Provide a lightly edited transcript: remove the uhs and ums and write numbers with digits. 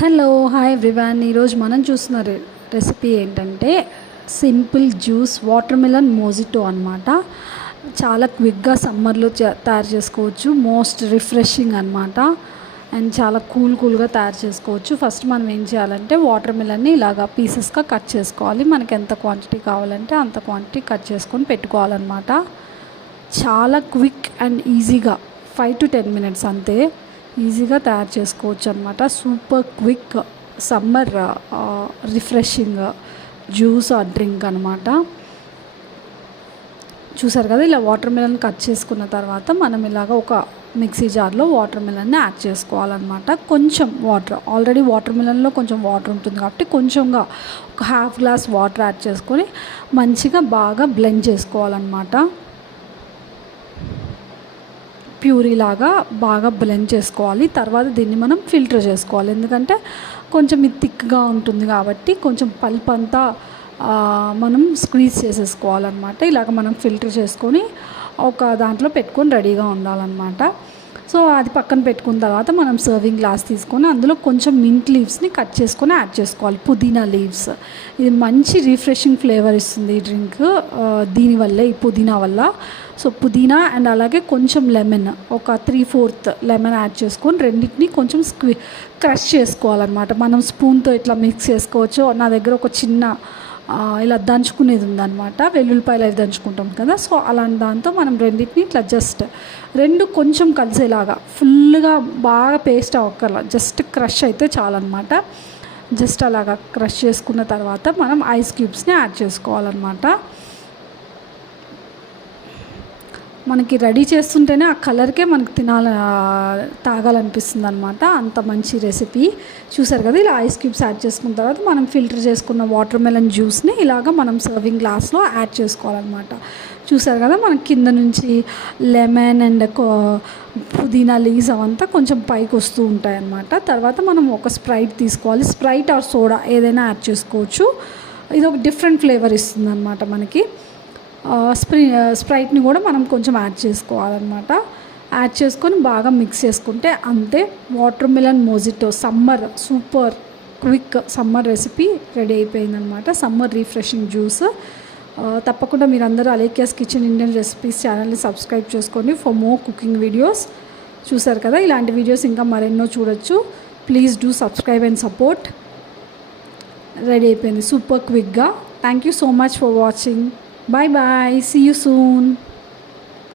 Hello hi everyone. ఈరోజు మనం చూస్తున్న రెసిపీ ఏంటంటే simple juice water melon mojito అనమాట. చాలా క్విక్గా సమ్మర్లో తయారు చేసుకోవచ్చు. మోస్ట్ రిఫ్రెషింగ్ అనమాట అండ్ చాలా కూల్గా తయారు చేసుకోవచ్చు. ఫస్ట్ మనం ఏం చేయాలంటే వాటర్ మిలన్ని ఇలాగా పీసెస్గా కట్ చేసుకోవాలి. మనకి ఎంత క్వాంటిటీ కావాలంటే అంత క్వాంటిటీ కట్ చేసుకొని పెట్టుకోవాలన్నమాట. చాలా క్విక్ అండ్ ఈజీగా 5 to 10 minutes అంతే ఈజీగా తయారు చేసుకోవచ్చు అనమాట. Super quick summer refreshing juice are drink అనమాట. చూసారు కదా, ఇలా వాటర్ మిలన్ కట్ చేసుకున్న తర్వాత మనం ఇలాగ ఒక మిక్సీ జార్లో వాటర్ మిలన్ని యాడ్ చేసుకోవాలన్నమాట. కొంచెం వాటర్, ఆల్రెడీ వాటర్ మిలన్లో కొంచెం వాటర్ ఉంటుంది కాబట్టి కొంచెంగా ఒక ½ గ్లాస్ వాటర్ యాడ్ చేసుకొని మంచిగా బాగా బ్లెండ్ చేసుకోవాలన్నమాట. ప్యూరీ లాగా బాగా బ్లెండ్ చేసుకోవాలి. తర్వాత దీన్ని మనం ఫిల్టర్ చేసుకోవాలి, ఎందుకంటే కొంచెం ఇది థిక్గా ఉంటుంది కాబట్టి కొంచెం పల్ప్ అంతా మనం స్క్వీజ్ చేసేసుకోవాలన్నమాట. ఇలాగ మనం ఫిల్టర్ చేసుకొని ఒక దాంట్లో పెట్టుకొని రెడీగా ఉండాలన్నమాట. సో అది పక్కన పెట్టుకున్న తర్వాత మనం సర్వింగ్ గ్లాస్ తీసుకొని అందులో కొంచెం మింట్ లీవ్స్ని కట్ చేసుకొని యాడ్ చేసుకోవాలి. పుదీనా లీవ్స్, ఇది మంచి రిఫ్రెషింగ్ ఫ్లేవర్ ఇస్తుంది ఈ డ్రింక్ దీనివల్లే, ఈ పుదీనా వల్ల. సో పుదీనా అండ్ అలాగే కొంచెం లెమన్, ఒక 3/4 లెమన్ యాడ్ చేసుకొని రెండింటిని కొంచెం క్రష్ చేసుకోవాలన్నమాట. మనం స్పూన్తో ఇట్లా మిక్స్ చేసుకోవచ్చు. నా దగ్గర ఒక చిన్న ఇలా దంచుకునేది ఉందన్నమాట. వెల్లుల్లిపాయలు అవి దంచుకుంటాం కదా, సో అలాంటి దాంతో మనం రెండింటిని ఇట్లా జస్ట్ రెండు కొంచెం కలిసేలాగా, ఫుల్గా బాగా పేస్ట్ అవ్వక్కర్లా, జస్ట్ క్రష్ అయితే చాలన్నమాట. జస్ట్ అలాగా క్రష్ చేసుకున్న తర్వాత మనం ఐస్ క్యూబ్స్ని యాడ్ చేసుకోవాలన్నమాట. మనకి రెడీ చేస్తుంటేనే ఆ కలర్కే మనకు తాగాలనిపిస్తుంది అనమాట. అంత మంచి రెసిపీ. చూసారు కదా, ఇలా ఐస్ క్యూబ్స్ యాడ్ చేసుకున్న తర్వాత మనం ఫిల్టర్ చేసుకున్న వాటర్ మెలన్ జ్యూస్ని ఇలాగ మనం సర్వింగ్ గ్లాస్లో యాడ్ చేసుకోవాలన్నమాట. చూసారు కదా, మనకి కింద నుంచి లెమన్ అండ్ పుదీనా లీవ్స్ అవంతా కొంచెం పైకి వస్తూ ఉంటాయన్నమాట. తర్వాత మనం ఒక స్ప్రైట్ తీసుకోవాలి. స్ప్రైట్ ఆర్ సోడా ఏదైనా యాడ్ చేసుకోవచ్చు. ఇది ఒక డిఫరెంట్ ఫ్లేవర్ ఇస్తుంది అనమాట మనకి. స్ప్రైట్ని కూడా మనం కొంచెం యాడ్ చేసుకోవాలన్నమాట. యాడ్ చేసుకొని బాగా మిక్స్ చేసుకుంటే అంతే, watermelon mojito summer super quick summer recipe ready అయిపోయిందనమాట. Summer refreshing juice. తప్పకుండా మీరందరూ అలేఖ్యాస్ కిచెన్ ఇండియన్ రెసిపీస్ ఛానల్ని సబ్స్క్రైబ్ చేసుకోండి ఫర్ మోర్ కుకింగ్ వీడియోస్. చూసారు కదా, ఇలాంటి వీడియోస్ ఇంకా మరెన్నో చూడొచ్చు. Please do subscribe and support. Ready అయిపోయింది సూపర్ క్విక్గా. Thank you so much for watching. Bye bye. See you soon.